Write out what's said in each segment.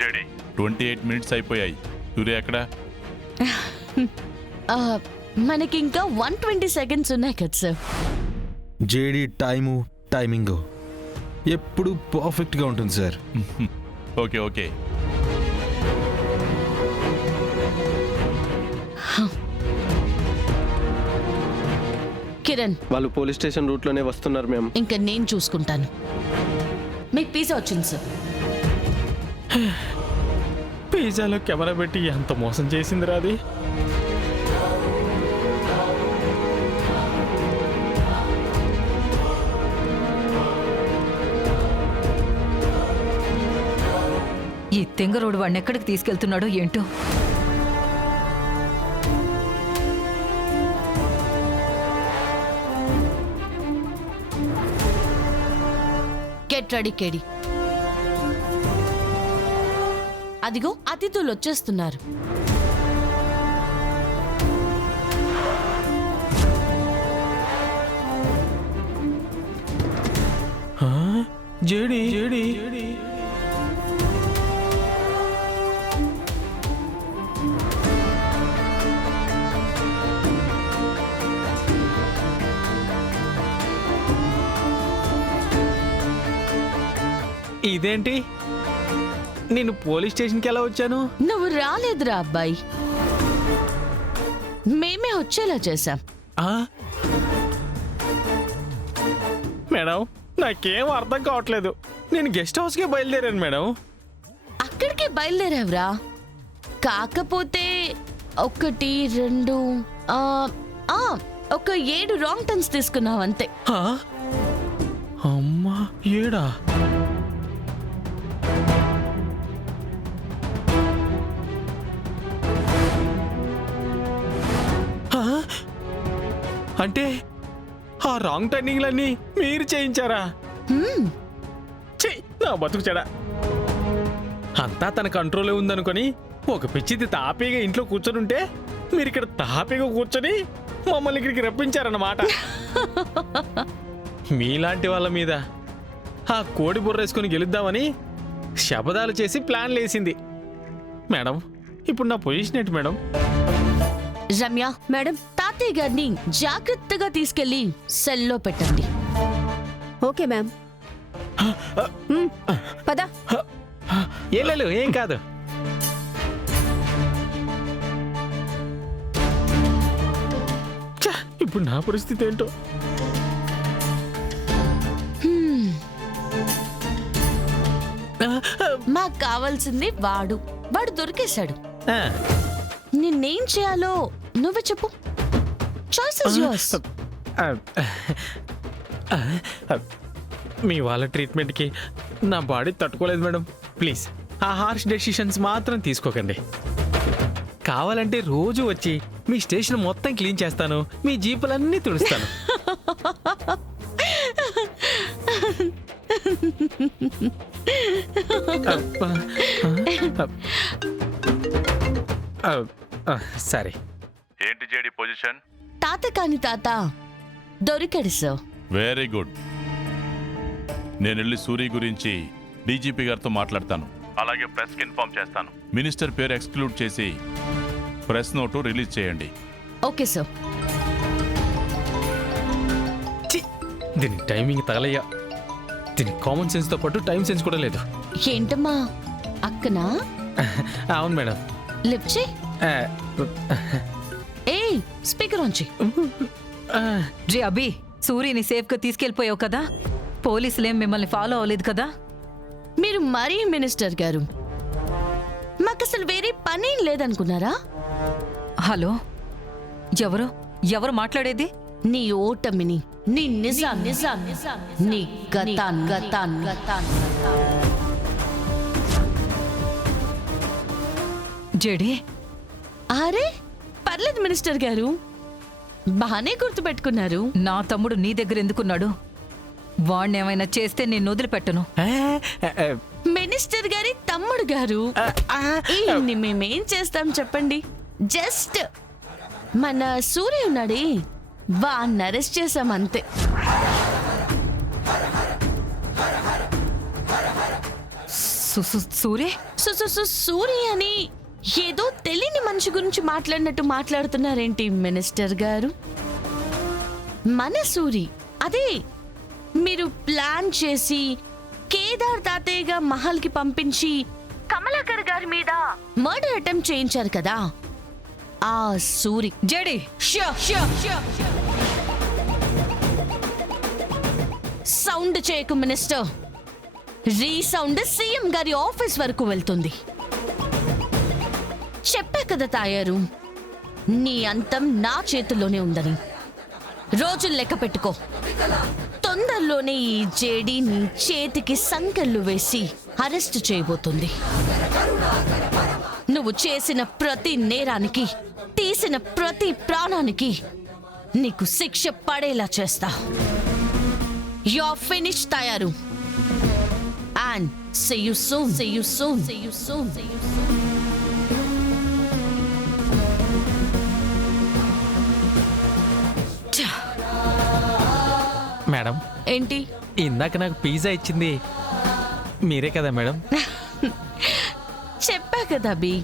JD 28 minutes అయిపోయాయి. సూర్య ఎక్కడ? మనకింకా 120 సెకండ్స్ ఉన్నాయి కదా సార్. జేడీ టైమింగ్ ఎప్పుడు పర్ఫెక్ట్గా ఉంటుంది సార్. Okay okay. కిరణ్, వాళ్ళు పోలీస్ స్టేషన్ రూట్లోనే వస్తున్నారు మ్యామ్. ఇంకా నేను చూసుకుంటాను. మీకు పిజ్జా వచ్చింది సార్. పిజ్జాలో కెమెరా పెట్టి ఎంత మోసం చేసింది రాది. ఈ తెంగరోడు వాడిని ఎక్కడికి తీసుకెళ్తున్నాడో ఏంటో. గెట్ రెడీ కేడి. అదిగో అతిథులు వచ్చేస్తున్నారు. జేడి ఇదేంటి? నేను పోలీస్ స్టేషన్కి ఎలా వచ్చాను? నువ్వు రాలేదురా అబ్బాయి, మేమే వచ్చేలా చేశాం. మేడం, నాకేం అర్థం కావట్లేదు. నేను గెస్ట్ హౌస్కే బయలుదేరాను మేడం. అక్కడికి బయలుదేరావురా, కాకపోతే 1 2 ఒక 7 రాంగ్ టర్న్స్ తీసుకున్నావు అంతే. అమ్మా, 7? అంటే ఆ రాంగ్ టర్నింగ్లన్నీ మీరు చేయించారా? ఛీ, నా బతుకు చెడా. అంతా తన కంట్రోలే ఉందనుకొని ఒక పిచ్చిది తాపీగా ఇంట్లో కూర్చొని మీరు ఇక్కడ తాపీగా కూర్చొని మమ్మల్ని ఇక్కడికి రప్పించారన్నమాట. మీలాంటి వాళ్ళ మీద ఆ కోడి బుర్రేసుకొని గెలుద్దామని శపథాలు చేసి ప్లాన్లు వేసింది. మేడం, ఇప్పుడు నా పొజిషన్ ఏంటి మేడం? రమ్య మేడం, తాతయ్య గారిని జాగ్రత్తగా తీసుకెళ్లి సెల్లో పెట్టండి. Okay ma'am. పద. ఏం కాదు. ఇప్పుడు నా పరిస్థితి ఏంటో. మాకు కావాల్సింది వాడు దొరికేశాడు. నిన్నేం చేయాలో నువ్వే చెప్పు. Choice is yours. మీ వాళ్ళ ట్రీట్మెంట్కి నా బాడీ తట్టుకోలేదు మేడం. ప్లీజ్ ఆ హార్ష్ డెసిషన్స్ మాత్రం తీసుకోకండి. కావాలంటే రోజు వచ్చి మీ స్టేషన్ మొత్తం క్లీన్ చేస్తాను, మీ జీపులన్నీ తుడుస్తాను. సరే. ఏంటి జేడి పొజిషన్? తాత కాని తాత దొరికాడు సార్. Very good. నేను వెళ్ళి సూరి గురించి డీజీపీ గారితో మాట్లాడతాను. అలాగే ప్రెస్కి ఇన్ఫార్మ్ చేస్తాను. మినిస్టర్ పేరు ఎక్స్క్లూడ్ చేసి ప్రెస్ నోటు రిలీజ్ చేయండి. Okay sir. దీని టైమింగ్ తగలయ్యా. దీని కామన్ సెన్స్ తో పాటు టైం సెన్స్ కూడా లేదు. ఏంటమ్మా అక్కనా? అవును మేడం. లిఫ్ట్ చేయి. ఏయ్, స్పీకర్ ఆన్ చేయి. రే అభి, సూర్యని సేఫ్ గా తీసుకెళ్లిపోయావు కదా, పోలీసులేం మిమ్మల్ని ఫాలో అవ్వలేదు కదా? మీరు మరీ మినిస్టర్ గారు, మాకు అసలు వేరే పనేం లేదనుకున్నారా? హలో, ఎవరు మాట్లాడేది? నీ ఓటమిని, నీ నిజాం, నీ గతాన్. జేడి, అరే పర్లేదు మినిస్టర్ గారు, బానే గుర్తుపెట్టుకున్నారు. నా తమ్ముడు నీ దగ్గర ఎందుకున్నాడు? వాణ్ణేమైనా చేస్తే నేను వదిలిపెట్టను. మినిస్టర్ గారి తమ్ముడు గారు, ఈయన్ని మేమేం చేస్తాం చెప్పండి? జస్ట్ మన సూర్య ఉన్నాడే, వాణ్ణి అరెస్ట్ చేశాం అంతే. సూరే సూరి అని ఏదో తెలియని మనిషి గురించి మాట్లాడినట్టు మాట్లాడుతున్నారేంటి మినిస్టర్ గారు? మన సూరి అదే మీరు ప్లాన్ చేసి కేదార్ తాతయ్యగా మహల్కి పంపించి కమలాకర్ గారి మీద మర్డర్ అటెంప్ట్ చేయించారు కదా, ఆ సూరి. జేడి సౌండ్ చేయకు మినిస్టర్. రీసౌండ్ సీఎం గారి ఆఫీస్ వరకు వెళ్తుంది. చెప్పా కదా తాయారు, నీ అంతం నా చేతుల్లోనే ఉందని. రోజులు లెక్క పెట్టుకో. తొందరలోనే ఈ జేడీ నీ చేతికి సంకెళ్ళు వేసి అరెస్ట్ చేయబోతుంది. నువ్వు చేసిన ప్రతి నేరానికి, తీసిన ప్రతి ప్రాణానికి నీకు శిక్ష పడేలా చేస్తా. యు ఆర్ ఫినిష్ తాయారు. And see you soon. See you soon. See you soon. See you soon. Madam, ఏంటి? ఇందాక నాకు పిజ్జా ఇచ్చింది మీరే కదా మేడం? చెప్పా కదా బి,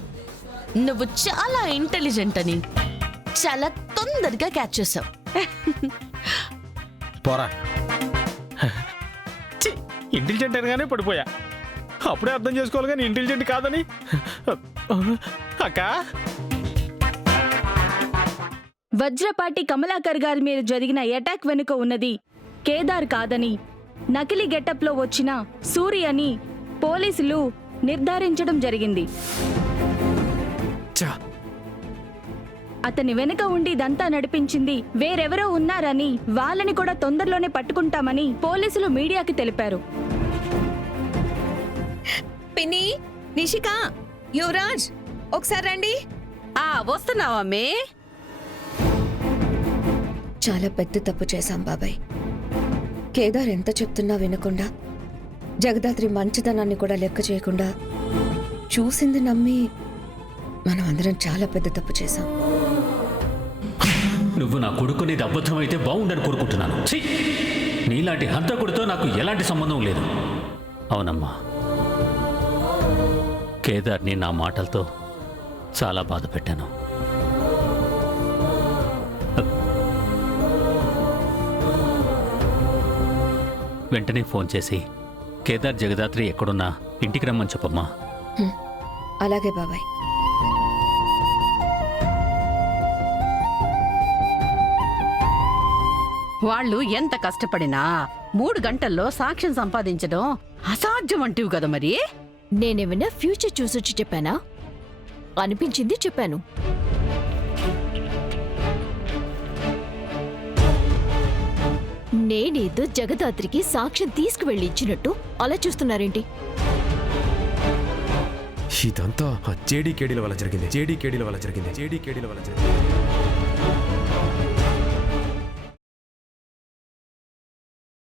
నువ్వు చాలా ఇంటెలిజెంట్ అని. చాలా తొందరగా క్యాచ్ చేసావు. పోరా. ఇంటెలిజెంట్ అనగానే పడిపోయా. అప్పుడే అర్థం చేసుకోవాలి కానీ ఇంటెలిజెంట్ కాదని. అక్క, వజ్రపాటి కమలాకర్ గారి మీద జరిగిన అటాక్ వెనుక ఉన్నది కేదార్ కాదని, నకిలీ గెటప్లో వచ్చిన సూరి అని పోలీసులు నిర్ధారించడం జరిగింది. అతని వెనుక ఉండి ఇదంతా నడిపించింది వేరెవరో ఉన్నారని, వాళ్ళని కూడా తొందరలోనే పట్టుకుంటామని పోలీసులు మీడియాకి తెలిపారు. పిన్ని, నిషిక, యువరాజ్ ఒకసారి రండి. వస్తున్నావమ్మే? చాలా పెద్ద తప్పు చేశాం బాబాయ్. కేదార్ ఎంత చెప్తున్నా వినకుండా, జగదాత్రి మంచితనాన్ని కూడా లెక్క చేయకుండా, చూసింది నమ్మి మనం అందరం చాలా పెద్ద తప్పు చేశాం. నువ్వు నా కొడుకునేది అబద్ధం అయితే బాగుండని కోరుకుంటున్నాను. ఛీ! నీలాంటి హంతకుడితో నాకు ఎలాంటి సంబంధం లేదు. అవునమ్మా, కేదార్ని నా మాటలతో చాలా బాధ పెట్టాను. వెంటనే ఫోన్ చేసి కేదార్ జగదాత్రి ఎక్కడున్నా ఇంటికి రమ్మని చెప్పమ్మా. అలాగే బాబాయ్. వాళ్ళు ఎంత కష్టపడినా 3 గంటల్లో సాక్ష్యం సంపాదించడం అసాధ్యం అంటివి కదా మరి. నేనేమైనా ఫ్యూచర్ చూసొచ్చి చెప్పానా? అనిపించింది చెప్పాను. నేనేదో జగదాత్రికి సాక్ష్యం తీసుకువెళ్ళి ఇచ్చినట్టు అలా చూస్తున్నారేంటి? ఇదంతా ఆ జేడీ కేడీల వల్ల జరిగింది.